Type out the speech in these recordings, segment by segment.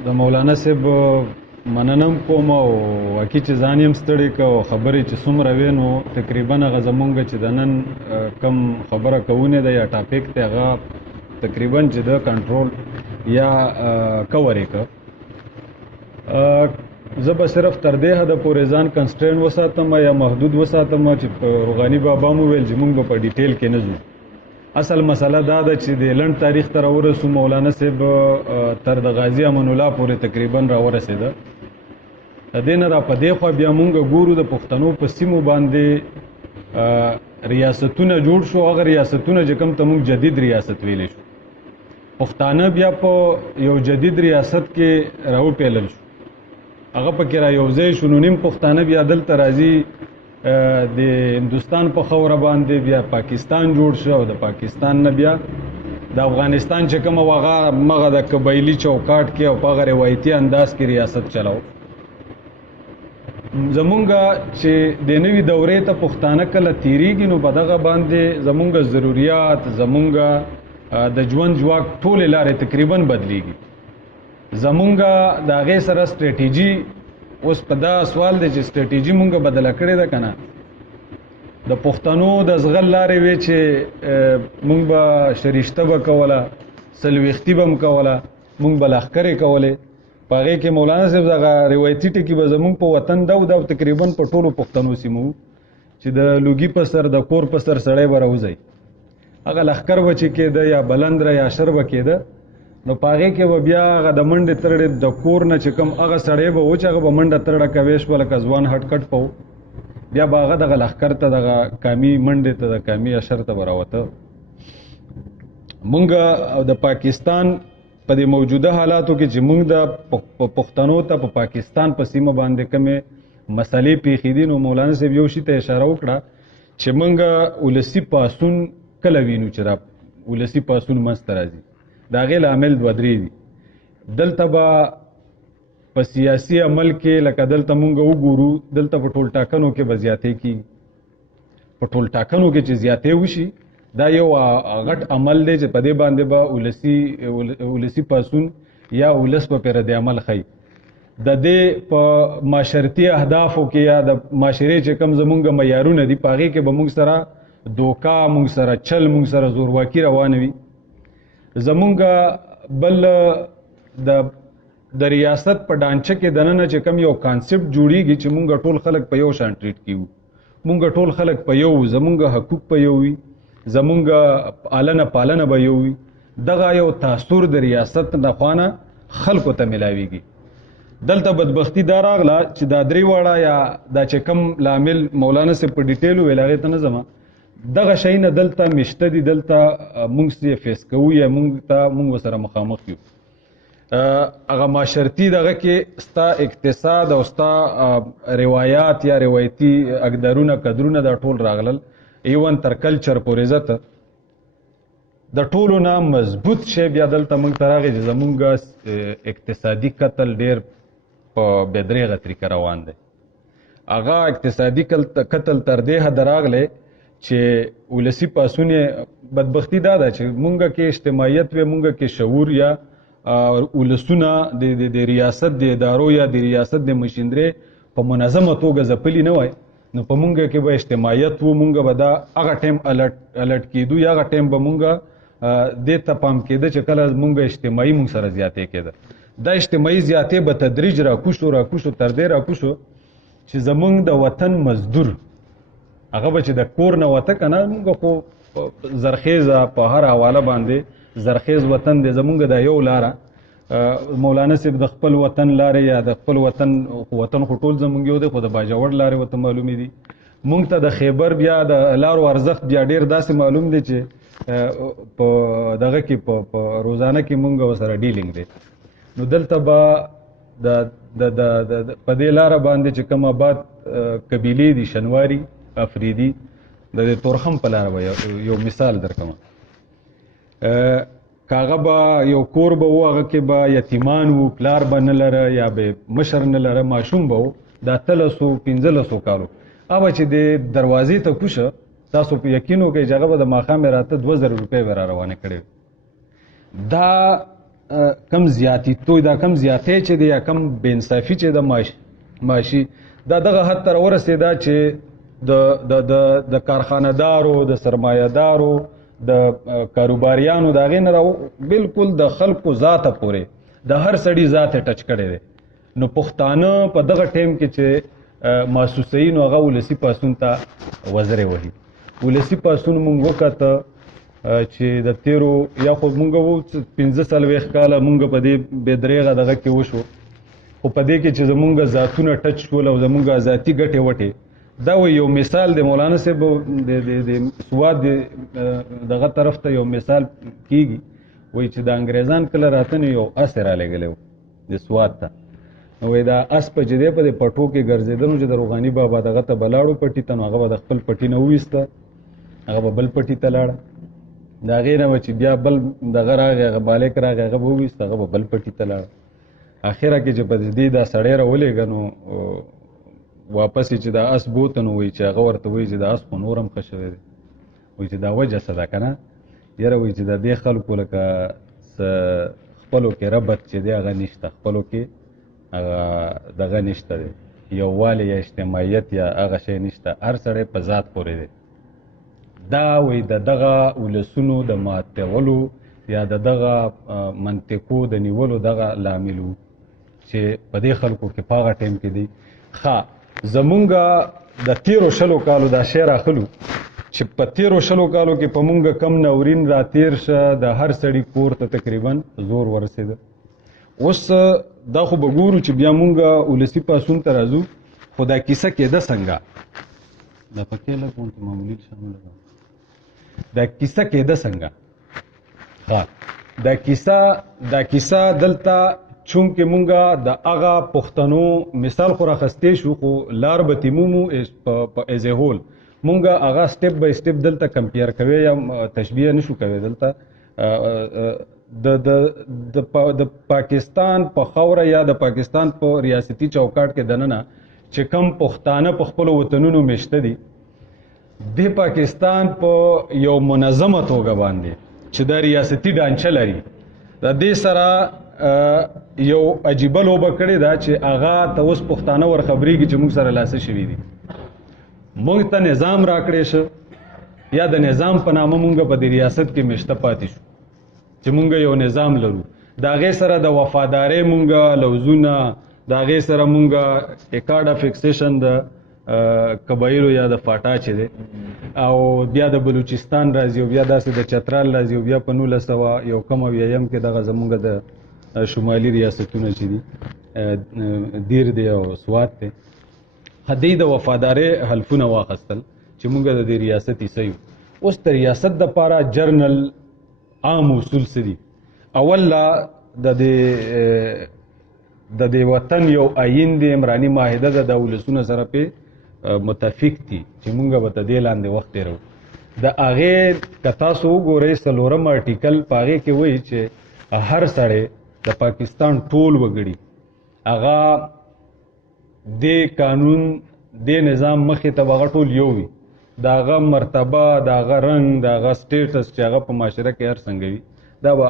د مولانا صاحب مننم کوم او واقعي چې ځان یم ستړی که او خبرې چې څومره وې نو تقریبا هغه زمونږ چې د نن کم خبره کوونې ده یا ټاپک دی هغه تقریبا چې د کنټرول یا کور یې که زه به صرف تر دې حده پورې ځان کنسټرین وساتم یا محدود وساتم چې روغاني بابا مو ویل چې موږ به په ډیټیل کې نه ځو. اصل مسله دا ده چې د لنډ تاریخ ته راورسو مولانا صاحب تر د غازی امان الله پورې تقریبا راورسېده. د دې نه را په دې خوا بیا موږ ګورو د پښتنو په سیمو باندې ریاستونه جوړ شو. هغه ریاستونه چې کوم ته موږ جدید ریاست ویلی شو، پښتانه بیا په یو جدید ریاست کې راوپیلل شو، هغه پکې را یو ځای شو. نو نیم پښتانه بیا دلته راځي د هندوستان په خوره باندې بیا پاکستان جوړ شو او د پاکستان نه بیا د افغانستان چې کومه هغه مغه د قبایلي چوکاټ کې او په هغه روایتي انداز کې ریاست چلاو. زمونږه چې د نوې دورې ته پښتانه کله تیریږي نو په دغه باندې زمونږه ضروریات، زمونږه د ژوند ځواک ټولې لارې تقریبا بدلیږي. زمونږه د هغې سره سټریټیجي اوس په دا سوال دی چې سټریټیجي مونږ بدله کړې ده که نه. د پښتنو د زغل لارې وې چې مونږ به شریشته به کوله، څلوېښتي به م کوله، مونږ به لښکرې کولې. په هغې کې مولانا صاحب دغه روایتي ټکي به زمونږ په وطن ده او دا تقریبا په ټولو پښتنو سیمو چې د لوګي په سر د کور په سر سړی به راوځي. هغه لښکر به چې کېده یا بلندره یا شر به کېده نو په هغې کې به بیا هغه د منډې ترړې د کور نه چې کوم هغه سړی به و چې هغه به منډه ترړه کوی شوه لکه ځوان هټ کټ په و، بیا به هغه دغه لښکر ته دغه کامي منډې ته د کامي اشر ته به راوته. مونږ د پاکستان په دې موجوده حالاتو کې چې مونږ د پښتنو ته په پاکستان په سیمه باندې کومې مسلې پیښې دي نو مولانا صاحب یو شي ته اشاره وکړه چې مونږ ولسي پاڅون کله وینو چې را ولسي پاڅون منځته راځي. د هغې لامل دوه درې دي. دلته به په سیاسي عمل کې لکه دلته مونږ وګورو دلته په ټول ټاکنو کې به زیاتې کېږي. په ټول ټاکنو کې چې زیاتې وشي دا یو غټ عمل دی چې په دې باندې به ولسي پاڅون یا ولس په رد عمل ښیي. د دې په معاشرتي اهدافو کې یا د معاشرې چې کوم زمونږ معیارونه دي په هغې کې به مونږ سره دوکا، مونږ سره چل، مونږ سره زورواکي روانه وي. زمونږ بل د ریاست په ډانچه کې دننه چې کوم یو کانسپټ جوړیږي چې مونږ ټول خلک په یو شان ټریټ کیو، مونږ ټول خلک په یو، زمونږ حقوق په یو وي، زمونږ آلنه پالنه به یو وي. دغه یو تاثر د ریاست د خوانه خلکو ته ملاویږي. دلته بدبختی دا راغله چې دا درې واړه یا دا چې کوم لامل مولانا صاحب په ډیټیل ویل هغې ته نه ځمه، دغه شی نه دلته مشته دي، دلته مونږ یې فیس کوو یا مونږ ورسره مخامخ یو. هغه معاشرتي دغه کې ستا اقتصاد او ستا روایات یا روایتي اقدارونه قدرونه دا ټول راغلل ایون تر کلچر پورې زته. د ټولو نه مضبوط شی بیا دلته مونږ ته راغی چې زمونږ اقتصادي قتل ډېر په بېدرېغه طریقه روان دی. هغه اقتصادي قتل تر دې حده راغلی چې ولسي پاڅون بدبختی دا ده چې مونږ کې اجتماعیت وي، مونږ کې شعور یا ولسونه د ریاست د ادارو یا د ریاست د مشندرې په منظمه توګه ځپلي نه وای نو په مونږ کې به اجتماعیت و، مونږ به دا هغه ټایم الرټ کېدو یا هغه ټایم به مونږ دې ته پام کېده چې کله مونږ اجتماعي مونږ سره زیاتې کېده. دا اجتماعي زیاتې به تدریج راکوشو تر دې راکوشو چې زمونږ د وطن مزدور هغه به چې د کور نه وته که نه، مونږ خو زرخیزه په هر حواله باندې زرخیز وطن دی زمونږ دا یو لاره. مولانا صاحب د خپل وطن لارې یا د خپل وطن خو ټول زمونږ یو دی خو د باجوړ لارې ورته معلومې دي. مونږ ته د خیبر بیا د لارو ارزښت بیا ډېر داسې معلوم دی چې په دغه کې په روزانه کې مونږ ورسره ډیلینګ دی. نو دلته به په دې لاره باندې چې کوم آباد قبیلې دي، شنواري، افریدي، د تورخم په لاره به یو مثال درکوم. کاغه به یو کور به و، هغه کې به یتیمان وو، پلار به نه لره یا به مشر نه لره، ماشوم به و د 1500 کالو. هغه چې د دروازې ته کوشه تاسو په یقین وکړئ چې هغه به د ماښامې راته 2000 روپۍ به را روانې کړې. دا کم زیاتی توی دا کم زیاتی چې دی یا کم بې انصافي چې د ماشي دا دغه حد ته ورسېده چې د کارخانهدارو د سرمایهدارو د کاروباریانو د هغې نه بالکل د خلکو ذاته پورې د هر سړي ذات یې ټچ کړی دی. نو پښتانه په دغه ټیم کې چې محسوسوي نو هغه ولسي پاڅون ته وزرې وهي. ولسي پاڅون مونږ وکته چې د تیرو یا خو مونږ وو 15 کاله مونږ په دې بېدریغه دغه کې وشو، خو په دې کې چې زمونږ ذاتونه ټچ شول او زمونږ ذاتي ګټې وټې دا یو مثال د مولانا صاحب د سواد دغه طرف ته یو مثال کیږي. وایي چې د انګریزان کله راته نو یو اس رالیږلی و د سواد ته، نو وایي دا اس په چې دی په دې پټو کې ګرځېده نو چې د روغاني بابا دغه ته به لاړو پټي ته، نو هغه به د خپل پټي نه وویسته، هغه به بل پټي ته لاړه، د هغې نه به چې بیا بل دغه راغی هغه مالک راغی هغه به وویسته، هغه به بل پټي ته لاړه. اخره کې چې په دې دا سړی راولېږه نو واپس چې دا اس بوته نو وایي چې هغه ورته وایي چې دا اس خو نور هم ښه شوی دی. وایي چې دا وجه څه ده که نه یاره، وایي چې د دې خلکو لکه خپلو کې ربط چې دی هغه نشته، خپلو کې هغه دغه نشته دی، یووالی یا اجتماعیت یا هغه شی نشته، هر سړی په ذات پورې دی. دا وایي د دغه ولسونو د ماتولو یا د دغه منطقو د نیولو دغه لامل و چې په دې خلکو کې په هغه ټایم کې دی. زمونږ د تیرو 20 کالو دا شی راخلو چې په تیرو 20 کالو کې په مونږ کم ناورین را تیر شه، د هر سړي کور ته تقریبا زور ورسېده. اوس دا خو به ګورو چې بیا مونږ ولسي پاڅون ته راځو، خو دا کیسه کېده څنګه دا پکې لږ غونډې معمولي شامله ده. دا کیسه کېده څنګه؟ دا کیسه دلته چونکې مونږ د هغه پښتنو مثال خو راخستی شو، خو لار به تیمومو ایز ا هول مونږ هغه سټپ بای سټپ دلته کمپیر کوي یا تشبیه نشو کوي. دلته د پاکستان په خاوره یا د پاکستان په ریاستي چوکاټ کې دننه چې کم پښتانه په خپلو وطنونو میشته دي، د پاکستان په یو منظمه توګه باندې چې دا ریاستي ډانچه لري، د دې سره یو عجیبه لوبه کړې ده چې هغه ته اوس پښتانه ورخبرېږي چې موږ سره لاسه شوي دي. موږ ته نظام راکړی شه یا د نظام په نامه موږ په دې ریاست کې میشته پاتې شو چې موږ یو نظام لرو، د هغې سره د وفادارۍ موږ لوزونه، د هغې سره موږ اکارډ اف فکسیشن د قبایلو یا د فاټا چې دی، او بیا د بلوچستان راځي، او بیا داسې د چترال راځي، او بیا په 1991 کې دغه زموږ د شمالي ریاستونه چې دي دیر دی او سوات دی، هدې د وفادارۍ حلفونه واخیستل چې موږ د دې ریاست حصه یو. اوس د ریاست دپاره جرنل عام اصول څه دي؟ اول د دې وطن یو آیین دی، عمراني معاهده ده، د ولسونو سره پې متفق دي چې مونږ به د دې لاندې وخت تېرو. د هغې که تاسو وګورئ 4 ارټیکل په هغې کې وایي چې هر سړی د پاکستان ټول وګړي هغه دې قانون دې نظام مخې ته به هغه ټول یو وي، د هغه مرتبه، د هغه رنګ، د هغه سټیټس چې هغه په معاشره کې هر څنګه وي دا به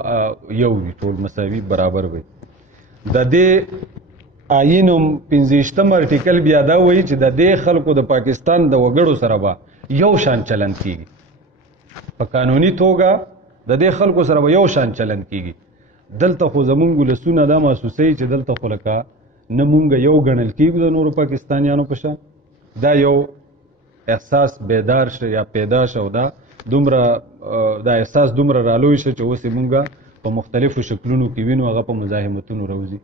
یو وي، ټول مساوي برابر وي. د دې آیین 15 ارټیکل بیا دا وایي چې د دې خلکو د پاکستان د وګړو سره به یو شان چلند کیږي، په قانوني توګه د دې خلکو سره به یو شان چلند کیږي. دلته خو زمونږ ولسونه دا محسوسوي چې دلته خو لکه نه مونږ یو ګڼل کیږو د نورو پاکستانیانو په شان، دا یو احساس بیدار شه یا پیدا شه، او دا احساس دومره رالوی شه چې اوس یې مونږ په مختلفو شکلونو کې وینو، هغه په مزاحمتونو راوځي.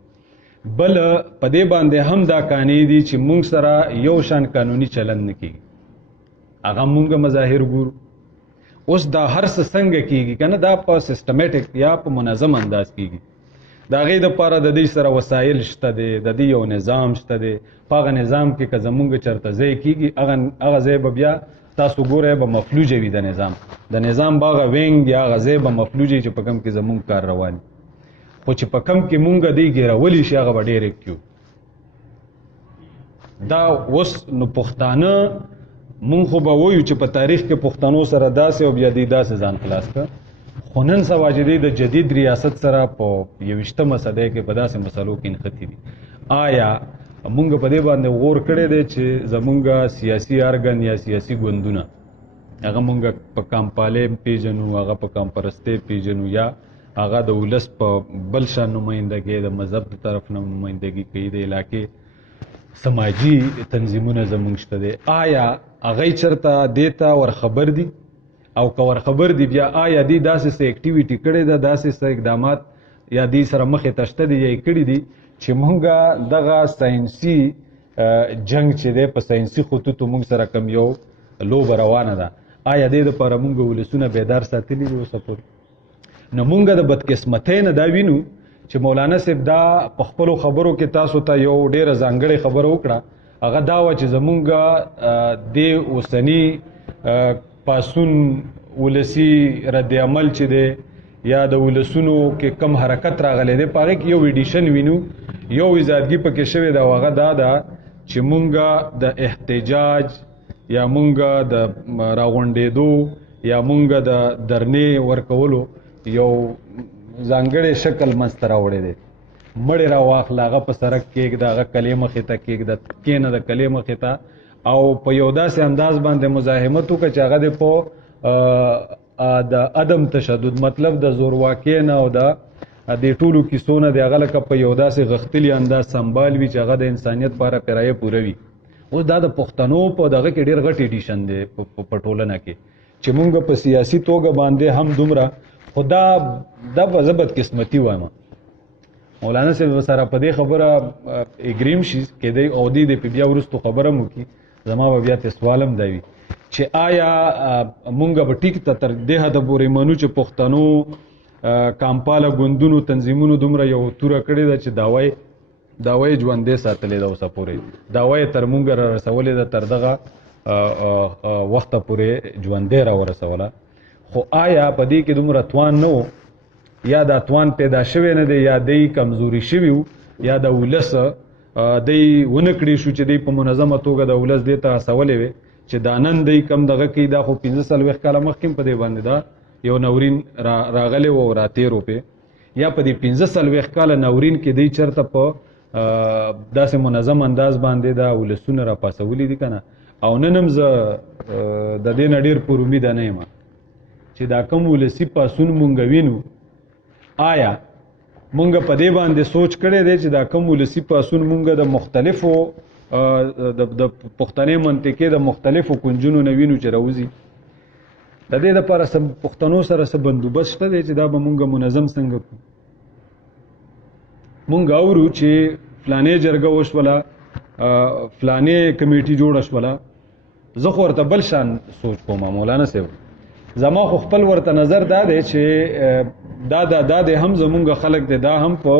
بل په دې باندې هم دا قانع دي چې مونږ سره یو شان قانوني چلند نه کیږي، هغه مونږ مظاهر ګورو. اوس دا هر څه څنګه کیږي که نه، دا په سیسټمیټک یا په منظم انداز کیږي. د هغې دپاره د دې سره وسایل شته دی، د دې یو نظام شته دی. په هغه نظام کې که زمونږ چېرته ځای کیږي هغه ځای به بیا تاسو ګورئ به مفلوجه وي، د نظام به هغه وینګ یا هغه ځای به مفلوجه چې په کوم کې زمونږ کار روان وي، خو چې په کوم کې مونږ دې ګیرولی شي هغه به ډیرکټ یو. دا اوس نو پښتانه مونږ خو به وایو چې په تاریخ کې پښتنو سره داسې او بیا دې داسې ځان خلاص کړه، خو خو نن سبا چې دی د جدید ریاست سره په 21مه صدۍ کې په داسې مسلو کې نښتي دي. آیا مونږ په دې باندې غور کړی دی چې زمونږ سیاسي ارګن یا سیاسي ګوندونه هغه مونږ په کامپالۍ پیژنو، هغه په کامپرستۍ پیژنو، یا هغه د ولس په بل شان نمایندګي د مذهب د طرف نه نمایندګي کوي، د علاقې سماجی تنظیمونه زمونږ شته دی. آیا هغه چرته دیتا ور خبر دي؟ او که ور خبر دي بیا آیا دی داسې څه اکټیویټي کړې ده، داسې څه اقدامات یا دی سره مخې ته شته دي یا یې کړي دي چې مونږ دغه ساینسي جنگ چې دی په ساینسي خطوطو مونږ سره کم یو لوبه روانه ده، آیا دې دپاره مونږ ولسونه بیدار ساتلي دي اوسه پورې؟ نو مونږ د بدقسمتۍ نه دا وینو چې مولانا صاحب دا په خپلو خبرو کې تاسو ته یو ډېره ځانګړې خبره وکړه، هغه دا وه چې زمونږ د اوسني پاسون ولسی رد عمل چې دی یا د ولسونو کې کم حرکت راغلی دی په هغې کې یو ایډیشن وینو، یو ایجادګي پکې شوې ده او هغه دا ده چې مونږ د احتجاج یا مونږ د راغونډېدو یا مونږ د درنې ورکولو یو ځانګړی شکل منځته راوړی دی. مړې راواخله، هغه په سړک کېږده، هغه کلې مخې ته کېږده، کښېنه د کلې مخې ته، او په یو داسې انداز باندې مزاحمت وکړه چې هغه د په د عدم تشدد مطلب د زورواکۍ نه او د دې ټولو کیسو نه د هغه لکه په یو داسې غښتلي انداز سمبال وي چې هغه د انسانیت لپاره پیرایه پوره وي. اوس دا د پښتنو په دغه کې ډېر غټ ایډیشن دی په ټولنه کې چې مونږ په سیاسي توګه باندې هم دومره، خو دا به زه بدقسمتي وایم. مولانا صاحب سره په دې خبره اګریم شي کېدی او دې په بیا وروستو خبره مو کړي، زما به بیا ته سوال هم دا وي چې آیا مونږ به ټیک ته تر دې حده پورې منو چې پښتنو کامپاله ګوندونو تنظیمونو دومره یو توره کړې ده چې دعوه یې ژوندۍ ساتلې ده اوسه پورې، دعوه یې تر مونږ را رسولې ده، تر دغه وخته پورې ژوندۍ را ورسوله. خو آیا په دې کې دومره توان نه و یا دا توان پیدا شوی نه دی یا دی کمزوري شوي وو یا د ولس دی ونه کړی شو چې دی په منظمه توګه د ولس دې ته هڅولی وی چې دا نن دی کم دغه کوي، دا خو 45 کاله مخکې په دې باندې دا یو نورین راغلی و او راتېرو پې، یا په دې 45 کاله نورین کې دی چېرته په داسې منظم انداز باندې دا ولسونه راپاسولي دي که نه. او نن هم زه د دې نه ډېر پر امیده نه یم چې دا کم ولسي پاسون مونږ وینو، آیا مونږ په دې باندې سوچ کړی دی چې دا کم ولسي پاسون مونږ د مختلفو د پښتنې منطقې د مختلفو کنجونو نه وینو چې راوځي؟ د دې دپاره پښتنو سره څه بندوبست شته دی چې دا به مونږ منظم څنګه کړو؟ مونږ اورو چې فلانې جرګه وشوله، فلانې کمیټي جوړه شوله. زه خو ورته بل شان سوچ کوم مولانا صاحب، زما خو خپل ورته نظر دا دی چې دا دی هم زمونږ خلک دی دا هم په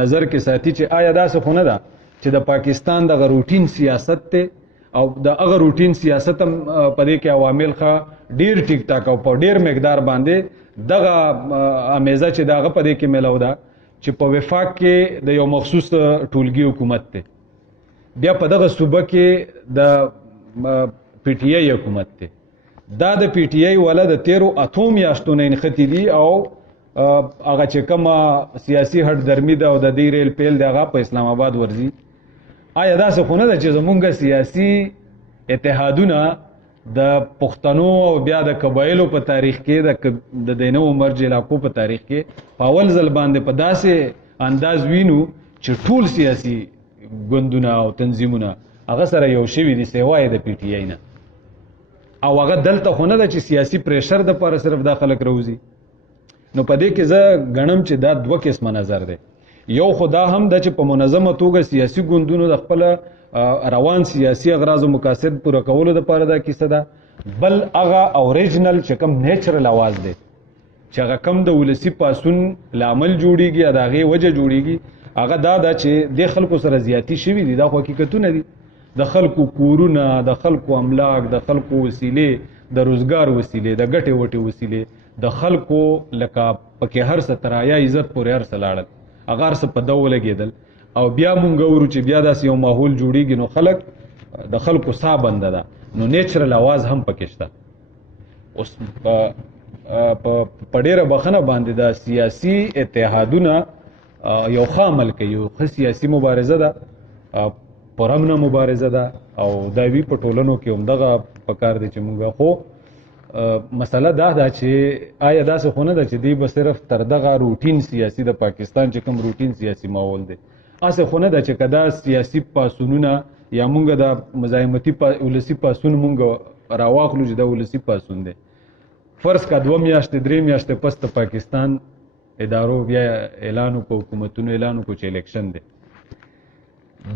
نظر کې ساتي چې آیا داسې خو نه ده چې د پاکستان دغه روټین سیاست دی او د هغه روټین سیاست هم په دې کې عوامل ښه ډېر ټیک ټاک او په ډېر مقدار باندې دغه امیزه چې د هغه په دې کې میلاو ده چې په وفاق کې د یو مخصوص ټولګي حکومت دی، بیا په دغه صوبه کې د پی ټی آی حکومت دی. دا د پی ټی آی والا د 13 میاشتو نه نښتي دي او هغه چې کومه سیاسي هټ درمي ده او د دې ریل پیل دی هغه په اسلام آباد ورځي. آیا داسې خو نه ده چې زمونږ سیاسي اتحادونه د پښتنو او بیا د قبایلو په تاریخ کې د دینو مرج علاقو په تاریخ کې په اول ځل باندې په داسې انداز وینو چې ټول سیاسي ګوندونه او تنظیمونه هغه سره یو شوي دي سیوای د پی ټی آی نه، او هغه دلته خو نه ده چې سیاسي پریشر دپاره صرف دا خلک راوځي. نو په دې کې زه ګڼم چې دا دوه قسمه نظر دی. یو خو دا هم ده چې په منظمه توګه سیاسي ګوندونو د خپله روان سیاسي اغراض او مقاصد پوره کولو دپاره دا کیسه ده، بل هغه اوریجنل چې کوم نیچرل اواز دی چې هغه کم د ولسي پاسون لامل جوړیږي یا د هغې وجه جوړیږي، هغه دا ده چې د خلکو سره زیاتی شوي دي. دا خو حقیقتونه دي، د خلکو کورونه، د خلکو املاک، د خلکو وسیلې، د روزګار وسیلې، د ګټې وټې وسیلې، د خلکو لکه پکې هر څه تر آیا عزت پورې هر څه لاړل، هغه هر څه په دو ولګېدل، او بیا مونږ ورو چې بیا داسې یو ماحول جوړیږي نو خلک د خلکو ساه بنده ده، نو نیچرل اواز هم پکې شته. اوس په ډېره بخښنه باندې د سیاسي اتحادونه یو ښه عمل کوي، یو ښه سیاسي مبارزه ده، پرامنه مبارزه ده او دا وی په ټولنو کې همدغه پکار دی چې مونږ. خو مسله دا ده چې آیا داسې خو نه ده چې دی به صرف تر دغه روټین سیاسي د پاکستان چې کوم روټین سیاسي ماحول دی، هسې خو نه ده چې که دا سیاسي پاسونونه یا مونږ د مزاحمتي ولسي پاسون مونږ راواخلو چې دا ولسي پاسون دی، فرض کا 2 میاشتې 3 میاشتې پس د پاکستان ادارو بیا اعلان وکړو، حکومتونو اعلان وکړو چې الیکشن دی،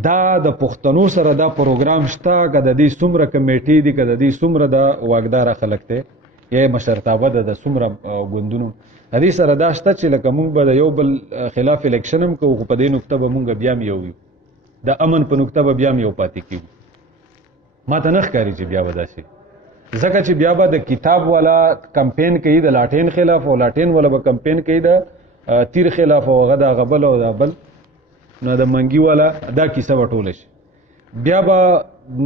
دا د پښتنو سره دا پروګرام شته که د دې څومره کمیټې دي، که د دې څومره د واکداره خلک دی یا مشرتابه ده د څومره ګوندونو، د دې سره دا شته چې لکه مونږ به د یو بل خلاف الیکشن هم کوو، خو په دې نقطه به مونږ بیا هم یو یو، د امن په نقطه به بیا هم یو پاتې کېږو. ما ته نه ښکاري چې بیا به داسې، ځکه چې بیا به د کتاب والا کمپین کوي د لاټین خلاف، او لاټین والا به کمپین کوي د تیر خلاف، او هغه د هغه بل او د بل، نو د منګي والا دا کیسه به ټوله شي. بیا به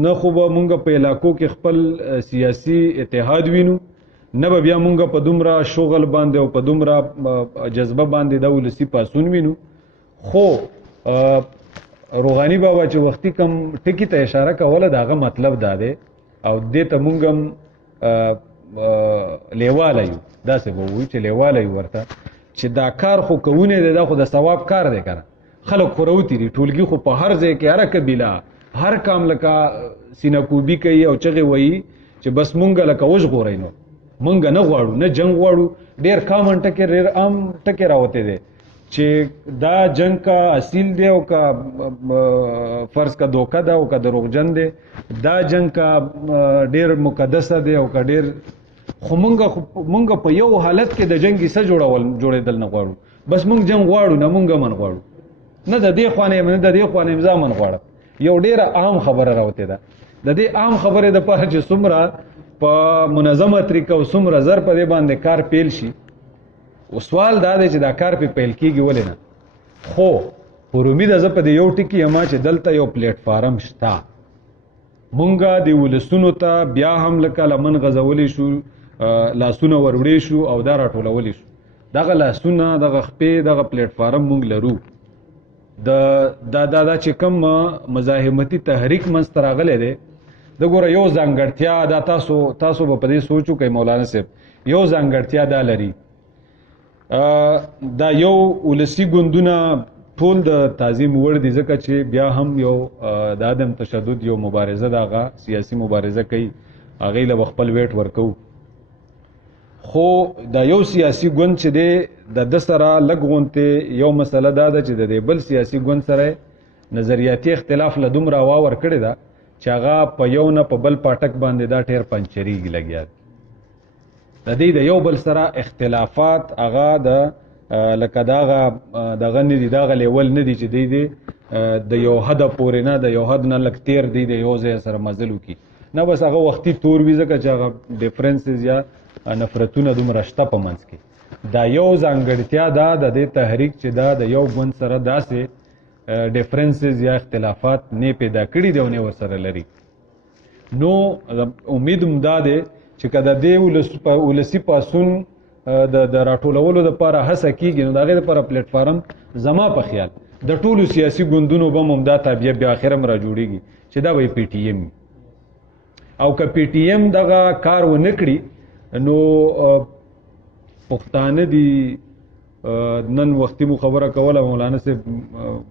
نه خو به مونږ په علاقو کې خپل سیاسي اتحاد وینو، نه به بیا مونږ په دومره شغل باندې او په دومره جذبه باندې د ولسي پاسون وینو. خو روغانی بابا چې وختي کم ټکی ته اشاره کوله د هغه مطلب دا دی، او دې ته مونږ هم لیواله یو، داسې به ووایو چې لیواله یو ورته چې دا کار خو کوونی دی، دا خو د ثواب کار دی که نه، خلک خو راوتي دي ټولګي خو په هر ځای کې هره قبیله هر کام لکه سینه کوبي کوي او چغې وایي چې بس مونږ لکه وژغورئ، نو مونږ نه غواړو، نه جنګ غواړو. ډېر کامن ټکې ډېر عام ټکې راوتی دی چې دا جنگ کا اصیل دی او کا فرض کا دوکه ده او کا دروغجن دی، دا جنگ کا ډېر مقدسه دی او کا ډېر، خو مونږ په یو حالت کې د جنگ کیسه جوړېدل نه غواړو، بس مونږ جنگ غواړو، نه مونږ من غواړو، نه د دې خوانې نه د دې خوانې ځامن غواړم. یو ډیره عام خبره راوته ده، د دې عام خبره د پاره چې څومره په منظمه طریقه او څومره زر په دې باندې کار پیل شي. او سوال دا دی چې دا کار په پیل کیږي ولې نه؟ خو پر امید زه په دې یو ټکی یم چې دلته یو پلیټ فارم شته، مونږه د ولسونو ته بیا هم لکه لمن غځولی شو، لاسونه وروړې شو او دا راټولولی شو، دغه لاسونه دغه خپې دغه پلیټ فارم مونږ لرو. دا چې کوم مزاحمتي تحریک منځته راغلی دی، د ګوره یو ځانګړتیا دا تاسو به په دې سوچو کوئ مولانا صاحب، یو ځانګړتیا دا لري، دا یو ولسي ګوندونه ټول د تعظیم وړ دي، ځکه چې بیا هم یو د عدم تشدد یو مبارزه ده، هغه سیاسي مبارزه کوي، هغې له به خپل ویټ ورکوو. خو دا یو سیاسي ګوند چې دی د ده سره لږ غونتې یو مسله دا ده چې د دې بل سیاسي ګوند سره نظریاتي اختلاف له دومره هوا ورکړې ده چې هغه په یو نه په بل پاټک باندې دا ټیر پنچرېږي لګیا دی. د دې د یو بل سره اختلافات هغه لکه دغه نه دي، دغه لیول نه دي چې دی د یو حده پورې نه، د یو حد نه لږ تیر دی د یو ځای سره مزل وکړي، نه بس هغه وختي تور وي، ځکه چې هغه ډیفرنسز یا نفرتونه دومره شته په منځ کې. دا یو ځانګړتیا ده د دې تحریک چې دا د یو ګوند سره داسې ډیفرنسز یا اختلافات نه پیدا کړي دي او نه ورسره لري. نو امید هم دا دی چې که د دې ولسي پاسون د راټولولو دپاره هڅه کېږي، نو د هغې دپاره پلیټفارم زما په خیال د ټولو سیاسي ګوندونو به هم دا تابعه بیا اخر هم را جوړېږي چې دا به پی ټي ایم، او که پی ټي ایم دغه کار ونه کړي نو پښتانه دي. نن وختي مو خبره کوله مولانا صاحب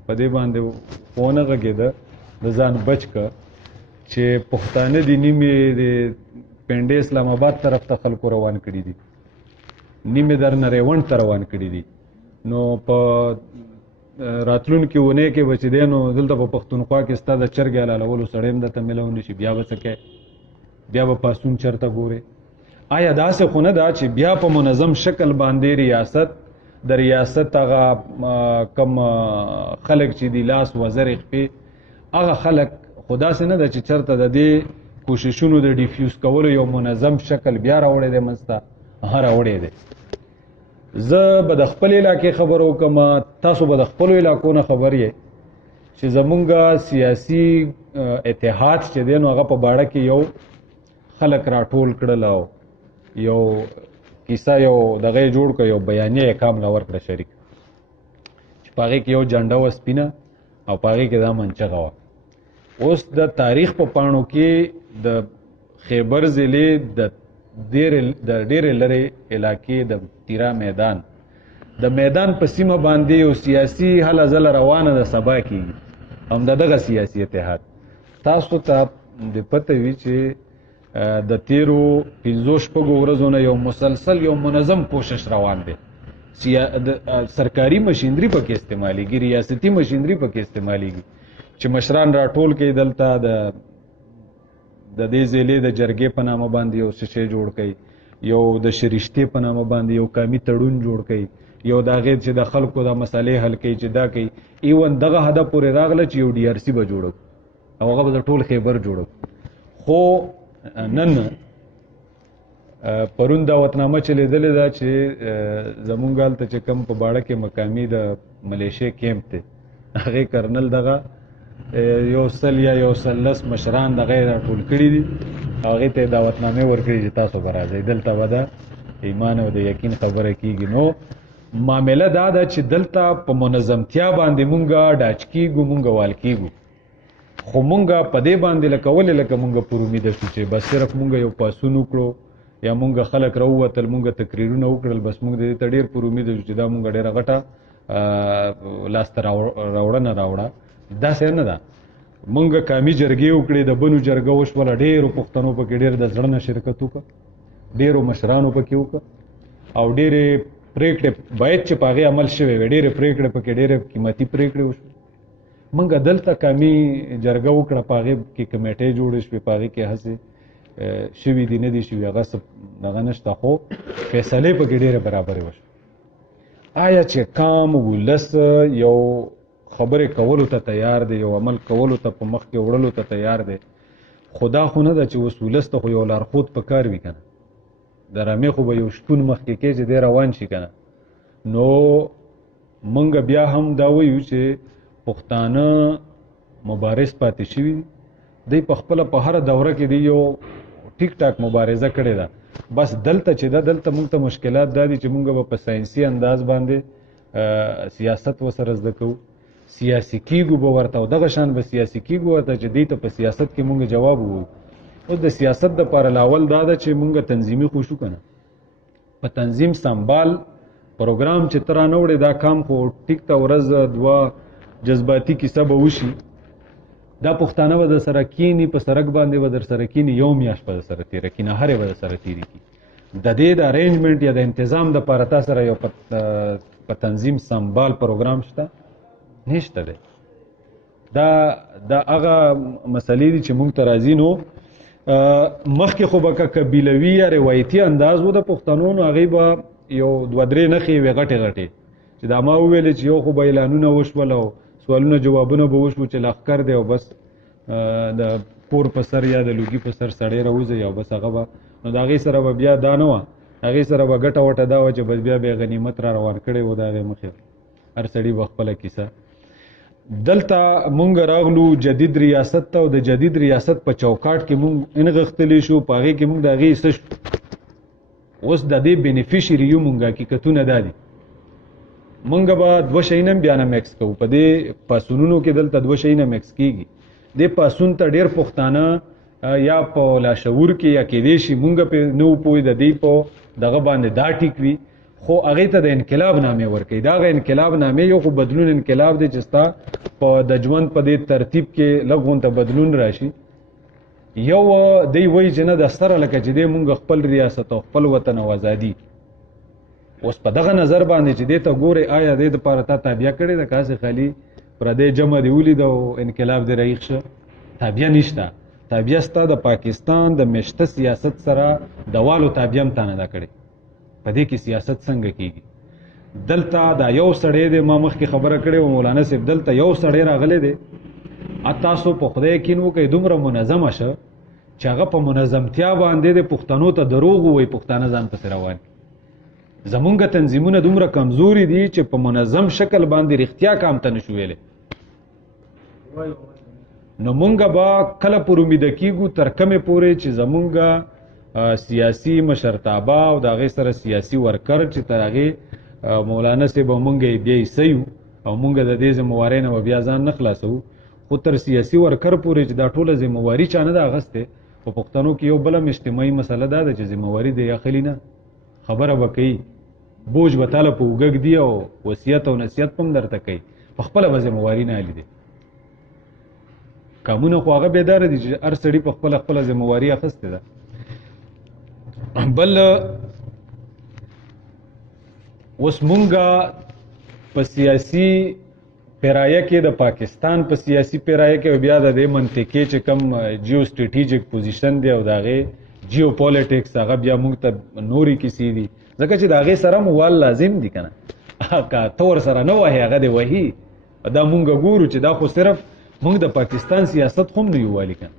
په دې باندې ونه غږېده د ځان بچ که چې پښتانه دي نیمې د پنډې اسلام آباد طرف ته خلکو روان کړي دي، نیمې در نریوند ته روان کړي دي. نو په راتلونکې اونۍ کې به چې دی نو دلته په پښتونخوا کې ستا د چرګې حلالولو سړی هم درته میلاو نه شي، بیا به څه کوې، بیا به پاسون چېرته ګورې. آیا داسې خو نه ده چې بیا په منظم شکل باندې ریاست د ریاست هغه کم خلک چې دي لاس وزرې خپې، هغه خلک خو داسې نه ده چې چېرته د دې کوششونو د ډیفیوز کولو یو منظم شکل بیا راوړی دی منځته؟ راوړی دی. زه به د خپل علاقې خبر وکړم، تاسو به د خپلو علاقو نه خبر یې چې زمونږ سیاسي اتحاد چې دی نو هغه په باړه کې یو خلک راټول کړل او یو کیسه یو دغه جوړ کړ، یو بیانیه یې کام له ورکړه شریک، چې په هغې کې یو جنډه وه سپینه او په هغې کې دا منچغه وه. اوس د تاریخ په پاڼو کې د خیبر ضلع د ډېرې لرې علاقې د تیرا میدان د میدان په سیمه باندې یو سیاسي هله ځله روانه د سبا کېږي، هم د دغه سیاسي اتحاد. تاسو ته د پته وي چې د تیرو 5-6 ورځو نه یو مسلسل یو منظم کوشش روان دی. سرکاري مشینری پکې استعمالیږي، ریاستي مشینری پکې استعمالیږي چې مشران راټول کوي دلته د دې ضلع د جرګې په نامه باندې یو څه شی جوړ کوي، یو د شریشتې په نامه باندې یو قومي تړون جوړ کوي، یو د هغې چې د خلکو د مسالې حل کوي چې دا کوي. ایون دغه هدف پورې راغله چې یو DRC به جوړو او هغه به د ټول خیبر جوړو. خو نن پرون دا وطنامه چې لیدلې ده چې زمونږ هلته چې کوم په باړه کې مقامي د ملیشیا کیمپ دی، هغې کرنل دغه 100 مشران دغه یې راټول کړي دي او هغې ته یې دعوتنامې ورکړي چې تاسو به راځئ دلته به د ایمان او د یقین خبره کېږي. نو معامله دا ده چې دلته په منظمتیا باندې مونږه ډاچ کېږو، مونږه وال کېږو، خو مونږه په دې باندې لکه ولې لکه مونږه پر امیده شو چې بس صرف مونږه یو پاسون وکړو یا مونږه خلک راووتل، مونږه تقریرونه وکړل، بس مونږ د دې ته ډېر پر امیده شو چې دا مونږه ډېره غټه لاسته راوړنه راوړه. داسې نه ده. مونږه قومي جرګې وکړې، د بنو جرګه وشوله، ډېرو پښتنو پکې ډېر د زړه نه شرکت وکړه، ډېرو مشرانو پکې وکړه او ډېرې پرېکړې باید چې په هغې عمل شوی وي، ډېرې پرېکړې پکې ډېرې قیمتي پرېکړې وشوې. مونږ دلته قومي جرګه وکړه، په هغې کې کمیټې جوړې شوې، په هغې کې هسې شوي دي نه دي شوي هغه څه دغه نشته، خو فیصلې پکې ډېرې برابرې وشوې. آیا چې کام ولس یو خبرې کولو ته تیار دی، یو عمل کولو ته په مخ کې وړلو ته تیار دی، خدا خو نه ده چې اوس ولس ته خو یو لارښود په کار وي که نه، د رمې خو به یو شپون مخکې کې چې دی روان شي که نه. نو مونږ بیا هم دا وایو چې پښتانه مبارز پاتې شوي دي، دی په خپله په هره دوره کې دی یو ټیک ټاک مبارزه کړې ده. بس دلته چې ده دلته مونږ ته مشکلات دا دي چې مونږ به په ساینسي انداز باندې سیاست ورسره زده کوو، سیاسي کېږو به ورته او دغه شان به سیاسي کېږو ورته چې دی ته په سیاست کې مونږ جواب ووایو. اوس د سیاست دپاره لاول دا ده چې مونږ تنظیمي خو شو که نه، په تنظیم سنبال پروګرام چې ته رانه وړې دا کام خو ټیک ته ورځ دوه جذباتي کیسه به وشي، دا پښتانه به در سره کینی، په سړک باندې به در سره کینی، یو میاشت به در سره تېره کړي، نهارې به در سره تېرې کړي. د دې د ارینجمنټ یا د انتظام دپاره تا سره یو په تنظیم سنبال پروګرام شته نشته دی. دا هغه مسلې دي چې موږ ته راځي. نو مخکې خو به که قبیلوي یا روایتي انداز و د پښتنو، نو هغې به یو 2-3 نښې وې غټې غټې چې دا ما وویلې چې یو خو به اعلانونه وشول او سوالونه جوابونه به وشو چې لښکر دی او بس د کور په سر یا د لوګي په سر سړی راوځي او بس هغه به، نو د هغې سره به بیا دا نه وه، هغې سره به ګټه وټه دا وه چې بس بیا به غنیمت را روان کړی و د هغې مخې هر سړي به خپله کیسه. دلته مونږ راغلو جدید ریاست ته او د جدید ریاست په چوکاټ کې مونږ انغښتلی شو، په هغې کې مونږ د هغې څه شو. اوس د دې بینیفیشري یو مونږ حقیقتونه دا دي. مونږ به 2 شیونه بیا نه میکس کوو، په دې پاسونونو کې دلته 2 شیونه میکس کېږي. دې پاسون ته ډېر پښتانه یا په لاشعور کې یا کېدی شي مونږ پې نه وپوهوي، د دې په دغه باندې دا ټیک وي، خو هغې ته د انقلاب نامې ورکوي. دا هغه انقلاب نامې یو خو بدلون انقلاب دی چې ستا په د ژوند په دې ترتیب کې لږ غونته بدلون راشي. یو دی وایي چې نه د سره لکه چې دی مونږ خپل ریاست او خپل وطن او ازادي. اوس په دغه نظر باندې چې دې ته ګورې آیا دې دپاره تا تابعه کړې ده، که هسې خالي پردی جمع دې ولید او انقلاب دې رایق شه؟ تابعه نشته. تابعه ستا د پاکستان د میشته سیاست سره د والو تابعه هم تا نه ده کړې. په دې کې سیاست څنګه کېږي؟ دلته دا یو سړی دی، ما مخکې خبره کړې و مولانا صاحب، دلته یو سړی راغلی دی، تاسو په خدای یقین وکړئ دومره منظمه شه چې هغه په منظمتیا باندې د پښتنو ته دروغ ووایي، پښتانه ځان پسې روان کړي. زمونږ تنظیمونه دومره کمزوري دي چې په منظم شکل باندې رښتیا کام ته نشو ویلی. نو مونږ به کله پر امیده کېږو تر کومې پورې چې زمونږ سیاسی مشرتابه او د هغې سره سیاسی ورکر چې تر هغې مولانا صاحب مونږ یې بیا ایسیو او مونږ د دې ذموارۍ نه به بیا ځان نه خلاصوو، خو تر سیاسي ورکر پورې چې دا ټوله ذمواري چا نه ده اخیستې. په پښتنو کې یو بله اجتماعي مسله دا ده چې ذمواري دی اخلي نه، خبره به کوي، بوج به تاله په اوږه ږدي او وصیت او نصیحت هم درته کوي، په خپله به ذمواري نه هلي دی. قانون خو هغه بیداره دي چې هر سړي په خپله خپله ذمواري اخیستې ده. بل اوس مونږه په سیاسي پیرایه کې د پاکستان په سیاسي پیرایه کې بیا د دې منطقې چې کم جیو سټریټیجیک پوزیشن دی او د هغې جیو پالیټکس هغه بیا مونږ ته نورې کیسې دي، ځکه چې د هغې سره مو وال لازم دي که نه، که ته ورسره نه وهې هغه دې وهي. دا مونږ ګورو چې دا خو صرف مونږ د پاکستان سیاست خو هم نه یو والي که نه،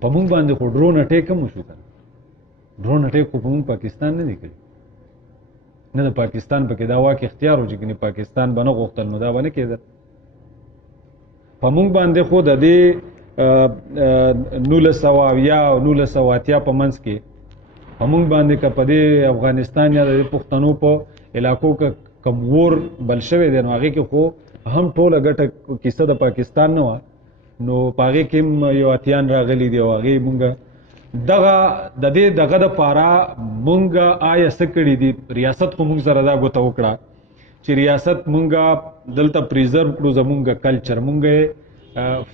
په مونږ باندې خو ډرون اټیک هم وشو که نه، ډرون اټیک خو په مونږ پاکستان نه دی کړی، نه د پاکستان پکې دا واک اختیار و چې کنې پاکستان به نه غوښتل نو دا به نه کېدل. په مونږ باندې خو د دې 1970 او 1980 په منځ کې په مونږ باندې که په دې افغانستان یا د پښتنو په علاقو کې کم ور بل شوی دی نو هغې کې خو هم ټوله ګټه کیسه د پاکستان نه وه، نو په هغې کې هم یو اتیان راغلي دي او هغې مونږ دغه د دې دغه دپاره مونږ آیا څه کړي دي. ریاست خو مونږ سره دا ګوته وکړه چې ریاست مونږه دلته پریزرو کړو، زمونږ کلچر مونږ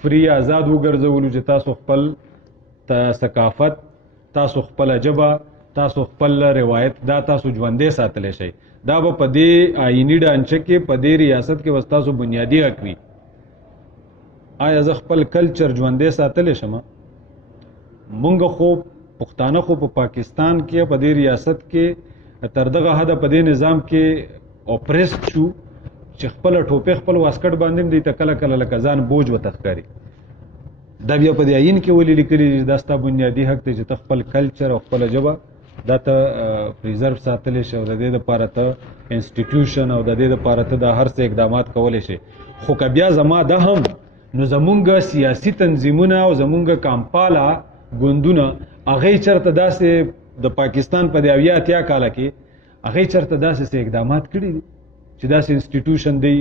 فری آزاد وګرځولو چې تاسو خپل ثقافت، تاسو خپله ژبه، تاسو خپل روایت دا تاسو ژوندی ساتلی شئ. دا به په دې آئیني ډانچه کې په دې ریاست کې به ستاسو بنیادي حق وي. آیا زه خپل کلچر ژوندی ساتلی شم؟ مونږ خو پښتانه خو په پاکستان کې په دې ریاست کې تر دغه حده په دې نظام کې اپریسټ شو چې خپله ټوپۍ خپل واسکټ باندې هم دی ته کله کله لکه ځان بوج ورته ښکاري. دا بیا په دې آیین کې ولې لیکلي چې دا ستا بنیادي حق دی چې ته خپل کلچر او خپله ژبه دا ته پریزرو ساتلی شي او د دې دپاره ته انسټیټیوشن او د دې دپاره ته دا هر څه اقدامات کولی شي. خو که بیا زما ده هم نو زمونږ سیاسي تنظیمونه او زمونږ کامپاله ګوندونه هغې چېرته داسې د پاکستان په دې 80 کاله کې هغې چېرته داسې څه اقدامات کړي دي چې داسې انسټیټیوشن دی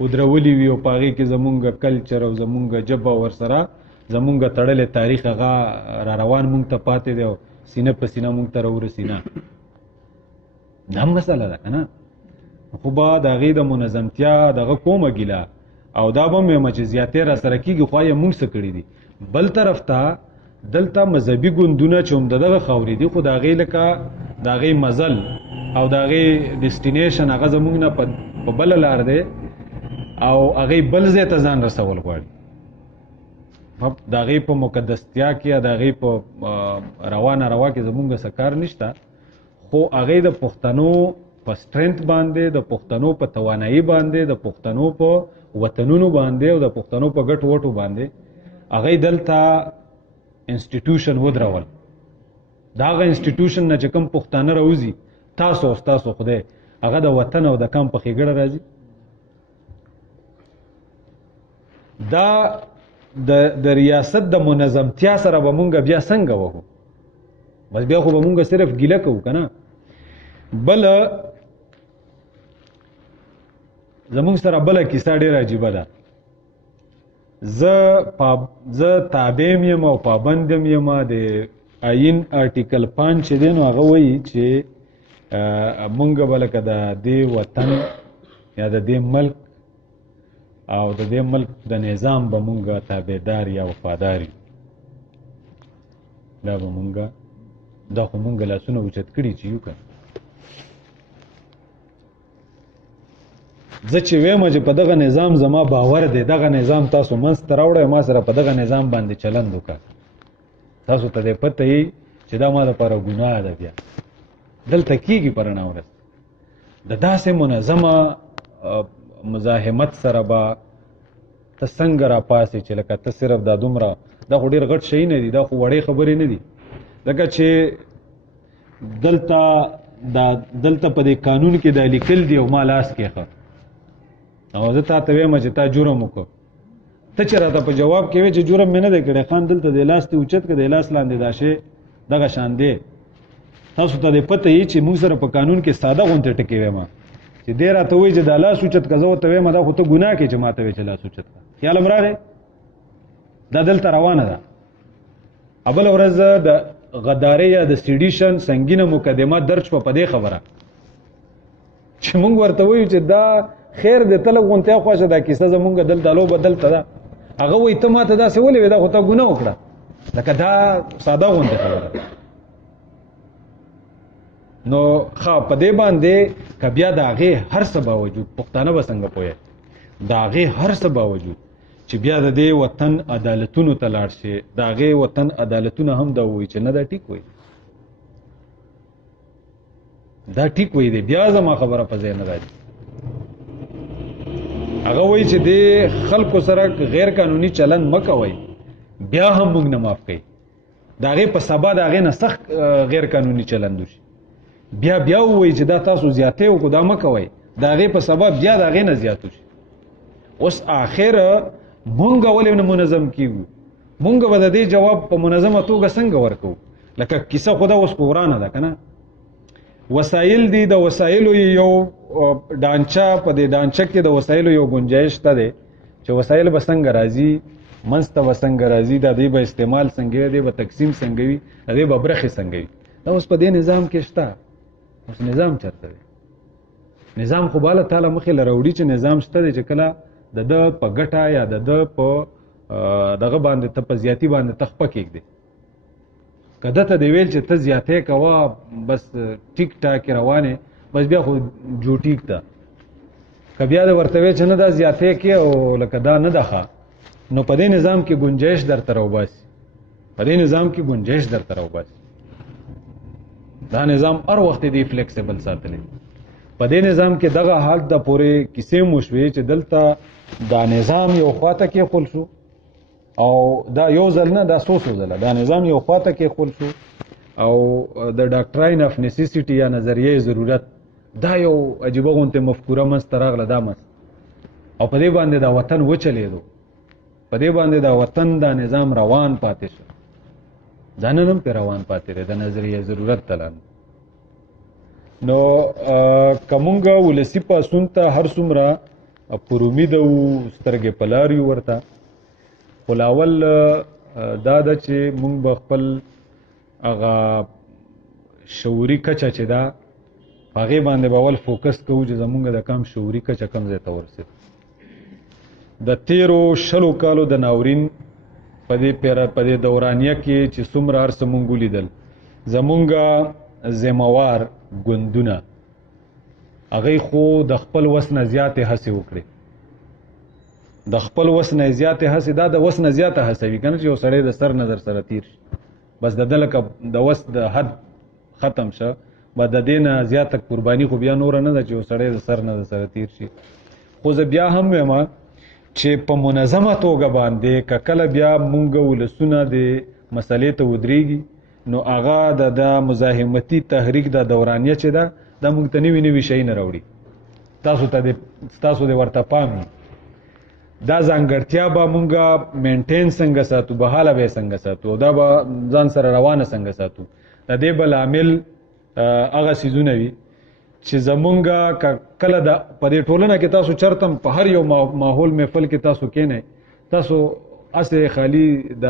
ودرولي وي او په هغې کې زمونږ کلچر او زمونږ ژبه ورسره زمونږ تړلی تاریخ هغه را روان مونږ ته پاتې دی او سینه په سینه مونږ ته راورسي نه. دا مسله ده که نه؟ خو به د هغې د منظمتیا دغه کومه ګیله او دا به مې چې زیاتې را سره کېږي خو یې مونږ څه کړي دي. بل طرف ته دلته مذهبي ګوندونه چې هم د دغه خاورې دي خو د هغې لکه د هغې مزل او د هغې ډیسټینیشن هغه زمونږ نه په بله لار دی او هغې بل ځای ته ځان رسول غواړي. د هغې په مقدستیا کې د هغې په روانه روا کې زمونږ څه کار نشته، خو هغې د پښتنو په سټرنث باندې، د پښتنو په توانایي باندې، د پښتنو په وطنونو باندې او د پښتنو په ګټو وټو باندې هغې دلته انسټیټیوشن ودرول. د هغه انسټیټیوشن نه چې کوم پښتانه راوځي تاسو او ستاسو خدای هغه د وطن او د کام په ښېګړه راځي. دا د ریاست د منظمتیا سره به مونږ بیا څنګه وکړو؟ بس بیا خو به مونږ صرف ګیله کوو که نه. بله زمونږ سره بله کیسه ډېره عجیبه ده. زه تابع یم او پابند یم د آیین آرټیکل 5 چې دی نو هغه وایي چې مونږ به لکه د دې وطن یا د دې ملک او د دې ملک د نظام به مونږ تابعدار یا وفادار یو. دا به مونږ دا خو مونږ لاسونه اوچت کړي چې یو که زه چې ویم چې په دغه نظام زما باور دی، دغه نظام تاسو منځ ته راوړئ، ما سره په دغه نظام باندې چلند وکړه، تاسو ته دی پته یي چې دا ما دپاره ګناه ده. بیا دلته کېږي په رڼا ورځ د داسې منظمه مزاحمت سره به ته څنګه راپاسې چې لکه ته صرف دا دومره دا خو ډېر غټ شی نه دي، دا خو وړې خبرې نه دي. ځکه چې دلته په دې قانون کې دا لیکل دي او ما لاس کېښه او زه تا ته ویم چې تا جرم وکړه، ته چې راته په جواب کې وې چې جرم مې نه دی کړی، خان دلته د لاس دې اوچت که د لاس لاندې دا شی دغه شان دی تاسو ته د پته یې چې موږ سره په قانون کې ساده غونډه ټکی وایم چې ډیر راته وایي چې د الله سوچت کزو ته وایم دا خو ته ګناه کې چې ماته وی چې الله سوچت خیال امراغه دا دلته روانه ده. اول ورځ د غداري یا د سیډیشن سنگینه مقدمه درج په دې خبره چې مونږ ورته وایو چې دا خیر د طلب غونته خوښه دا کیسه زمونږ دل دالو بدلته ده هغه وایي ته ماته دا څه ولې دا خو ته ګناه وکړه لکه دا ساده غونته خبره. نو ښه په دې باندې که بیا د هغې هر څه باوجود پښتانه به څنګه پوهه د هغې هر څه باوجود چې بیا د دې وطن عدالتونو ته لاړ شي د هغې وطن عدالتونه هم دا وایي چې نه دا ټیک وایي دا ټیک وایي دی بیا زما خبره په ځای نه راځي. هغه وایي چې د خلکو سره غیر قانوني چلند مه کوئ بیا هم موږ نه معاف کوي د هغې په سبا د هغې نه سخت غیر قانوني چلند وشي بیا وایي چې دا تاسو زیاتې وکړو دا مه کوئ د هغې په سبا بیا د هغې نه زیات وشي. اوس آخر مونږ ولې نه منظم کیږو مونږ به د دې جواب په منظمه توګه څنګه ورکو لکه کیسه خدا اوس قرآن ده کنه وسایل دي د وسایلو یو ډانچه په دې ډانچه کې د وسایلو یو گنجائش ته ده چې وسایل به څنګه راځي منځ ته به څنګه راځي د دې به استعمال څنګه دی به تقسیم څنګه وي د دې به برخې څنګه وي دا اوس په دې نظام کې شته. اوس نظام چرته دی نظام خو بالا تعالی مخې لروړي چې نظام شته دی چې کله د په ګټه یا د په دغه باندې ته په زیاتی باندې تخپه کېږدي کده ته دی ویل چې ته زیاتې کوه بس ټیک ټاک روانه بس بیا خو جو ټیک ده که بیا د ورته وی چې نه دا زیاتې کې او لکه دا نه ده نو په دې نظام کې گنجائش درته راوباسي په دې نظام کې گنجائش درته راوباسي دا نظام هر وخت دی فلیکسیبل ساتلی په دې نظام کې دغه حالت د پورې کیسې مو شوې چې دلته دا نظام یو خواته کې خل شو او دا یو ځل نه دا څو ځله دا نظام یو خواته کې خل شو او د ډاکټراین اف نیسیسټي یا نظریه ضرورت دا یو عجیبه غونته مفکوره منځته راغله دا مس او په دې باندې دا وطن وچلیدو په دې باندې دا وطن دا نظام روان پاتې شو دا نن هم روان پاتې دی د نظریه ضرورت تلان. نو کومګه ولسی پاسون ته هر څومره پر امید او سترګې پلاری ورته خلاول دا د چې مونږ به خپل هغه شعوري کچه چې دا هغې باندې به اول فوکس کوو چې زمونږ د کم شعوري کچه کم ځای ته ورسېد. د تیرو 20 کالو د ناورین په دې دورانیه کې چې څومره هر څه مونږ ولیدل زمونږ ذمہوار ګوندونه هغې خو د خپل وس نه زیاتې هڅې وکړې د خپل وس نه زیاتې هڅې دا د وس نه زیاته هڅه وي که نه چې یو سړی د سر نظر سره تیر شي بس د ده لکه د وس د حد ختم شه به د دې نه زیاته قرباني خو بیا نوره نه ده چې یو سړی د سر نظر سره تیر شي. خو زه بیا هم وایم چې په منظمه توګه باندې که کله بیا مونږ ولسونه د مسلې ته ودرېږي نو هغه د مزاحمتي تحریک د دورانیه چې ده دا مونږ ته نوي شی نه راوړي تاسو د ورته پام دا ځانګړتیا به مونږه مینټین څنګه ساتو بحاله به څنګه ساتو دا به ځان سره روانه څنګه ساتو د دې بل عامل هغه څیزونه وي چې زمونږه کله د په دې ټولنه کې تاسو چرتم په هر یو ماحول محفل کې تاسو کېنئ تاسو اسې خالی د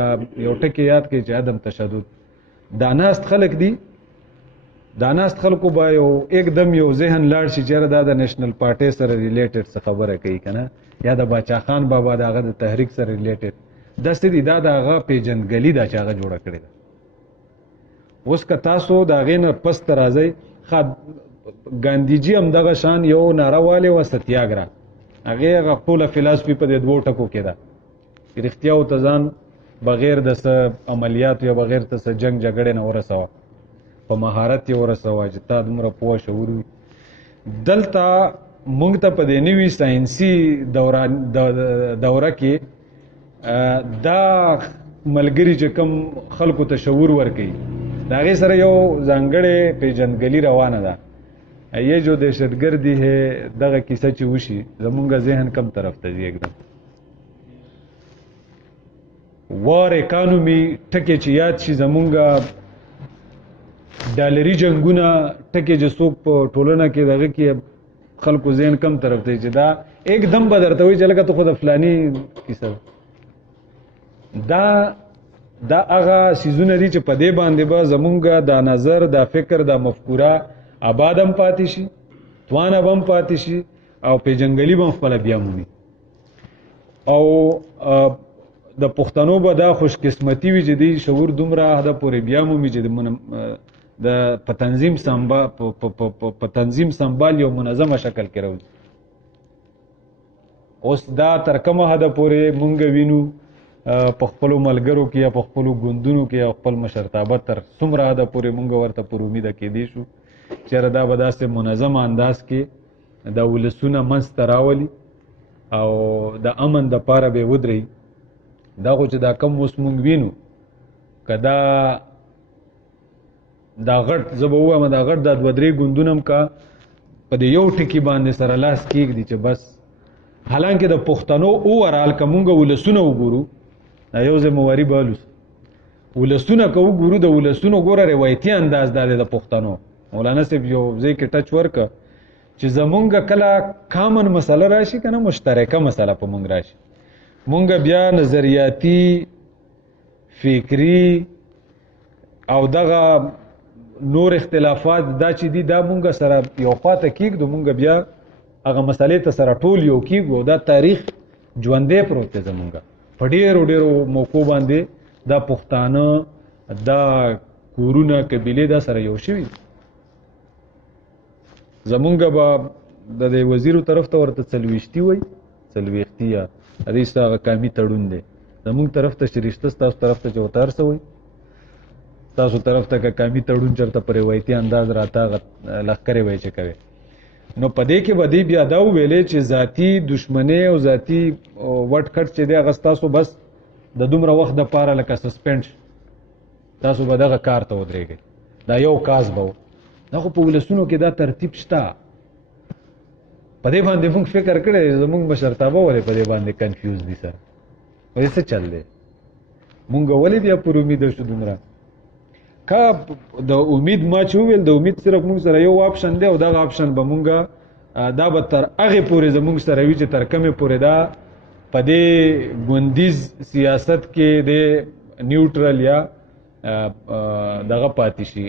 یو ټکي یاد کړئ چې عدم تشدد داناست خلک دي داناست خلکو به یو एकदम یو ذهن لاړ شي چې دا د نېشنل پارټي سره ریلیټډ څه خبره کوي کنه یا د باچا خان بابا دغه د تحریک سره ریلیټډ د ستې دا دغه پیجنګلی دا چې هغه جوړه کړی ده. اوس که تاسو د هغې نه پس ته راځئ ګاندیجي هم دغه شان یو ناروالی و ستیاګرا هغه ټوله فلسفي په دې دوو ټکو کې ده رښتیا او ځان بغیر د عملیات یا بغیر د جنگ جګړې نه ورسوه په مهارت یې ورسوه چې تا دومره پوه شعور وي. دلته مونږ ته په دې نوي ساینسي دوره کې دا ملګري چې کوم خلکو ته شعور ورکوي د هغې سره یو ځانګړې پیژندګلي روانه ده. یہ جو دہشتگردی ہے دغه کیسه چې وشي زمونږ ذهن کم طرف ته ځي एकदम وار اکانومي ټکي چې یاد شي زمونږ ډالري جنگونه ټکي چې څوک په ټولنه کې دغه کې خلکو ذهن کم طرف ته چې دا एकदम بدرته وي چې لکه ته خود فلانی کیسه دا هغه سيزونه دي چې په دې باندې به زمونږه دا نظر دا فکر دا مفکوره آبادم پاتې شي توانه بم پاتې شي او په جنگلی بم خپل بیا مونی او د پښتنو به دا خوش قسمتي وي چې دی شعور دومره هدا پورې بیا مومي چې د په تنظیم سمبال یو منظمه شکل کې راوځي اوس دا تر کومه هدا پورې مونږ وینو په خپل ملګرو کې یا په خپل ګوندونو کې یا خپل مشرتابه تر څومره هدا پورې مونږ ورته پر امید کې دي شو چې دا به داسې منظم انداز کې دا ولسونه منځ ته راولي او د امن د پاره به ودري دا خو چې دا کم اوس مونږ وینو کدا دا غټ زبو وایم دا غټ د دوه درې ګوندونم کا په دې یو ټکی باندې سره لاس کېږدي چې بس حالانکه د پښتنو اوورال کومګه ولسونه وګورو دا یو زمواري بالوس ولسونه کو وګورو د ولسونو ګوره روایتي انداز د پښتنو مولانا صاحب یو ځای کې ټچ ورک چې زمونږه کله کامن مسله راشي کنه مشترکه مسله په مونږ راشي مونږ بیا نظریاتي فکری او دغه نور اختلافات دا چې دي دا مونږ سره یو خواته کېږدو مونږ بیا هغه مسلې ته سره ټول یو کېږو دا تاریخ ژوندی پروت دی زمونږ په ډېرو ډېرو موقعو باندې دا پښتانه دا کورونه قبیلې دا سره یو شوي زمونږ به د وزیرو طرف ته ورته څلوېښتي وایي څلوېښتي یا هغې ستا هغه کامي تړون دی زمونږ طرف ته شریشته ستاسو طرف ته چوتار څه وایي تاسو طرف ته که کامي تړون چېرته په روایتي انداز راته هغه لښکرې وایي چې کوې نو په دې کې به دې بیا دا وویلې چې ذاتي دشمنۍ او ذاتي وټ کټ چې دی هغه ستاسو بس د دومره وخت دپاره لکه سسپینډ تاسو به دغه کار ته ودرېږئ دا یو کاز به و دا خو په ولسونو کې دا ترتیب شته په دې باندې موږ فکر کړی زموږ مشرتابه ولې په دې باندې کنفیوز دي سر په دې څه چل دی موږ ولې بیا پر امید شو دومره کا د امید ما چې وویل د امید صرف موږ سره یو آپشن دی او دغه آپشن به موږ دا به تر هغې پورې زموږ سره وي چې تر کومې پورې دا په دې ګوندیز سیاست کې د نیوټرل یا دغه پاتې شي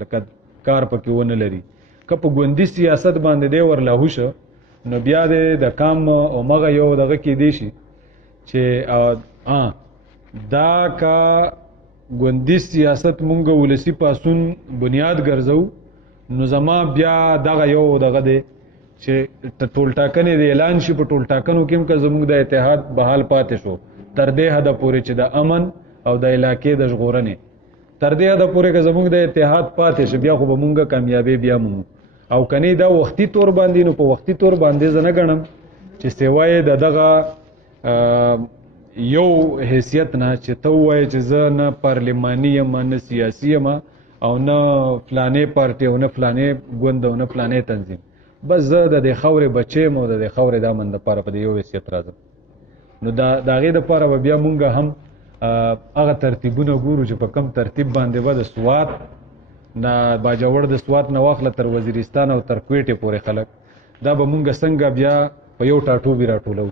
لکه کار پکې ونه لري که په ګوندي سیاست باندې دی ورلاهو شو نو بیا د کام او مغه یو دغه کې دی شي چې دا کا ګوندي سیاست مونږ ولسی پاسون بنیاد ګرځو نو زما بیا دغه یو دغه دی چې ټول ټاکنې د اعلان شي په ټول ټاکنو کې هم که زموږ د اتحاد بحال پاتې شو تر دې حده پورې چې د امن او د علاقې د ژغورنې تر دې حده پورې که زموږ د اتحاد پاتې شي بیا خو به مونږ کامیابي بیا مومو او کنی دا وختي تور باندې نو په وختي تور باندې زه نه ګڼم چې سوای د دغه یو حیثیت نه چې ته ووایې چې زه نه پارلماني یم نه سیاسي یم او نه فلانې پارټي او نه فلانې ګوند او نه فلانې تنظیم بس زه د دې خاورې بچی یم او د دې خاورې د امن دپاره په دې یو حیثیت راځم نو د هغې دپاره به بیا مونږ هم هغه ترتیبونه ګورو چې په کم ترتیب باندې به د سوات نه باجوړ د سوات نه واخله تر وزیرستان او تر کویټې پورې خلک دا به مونږ څنګه بیا په یو ټاټوبي راټولو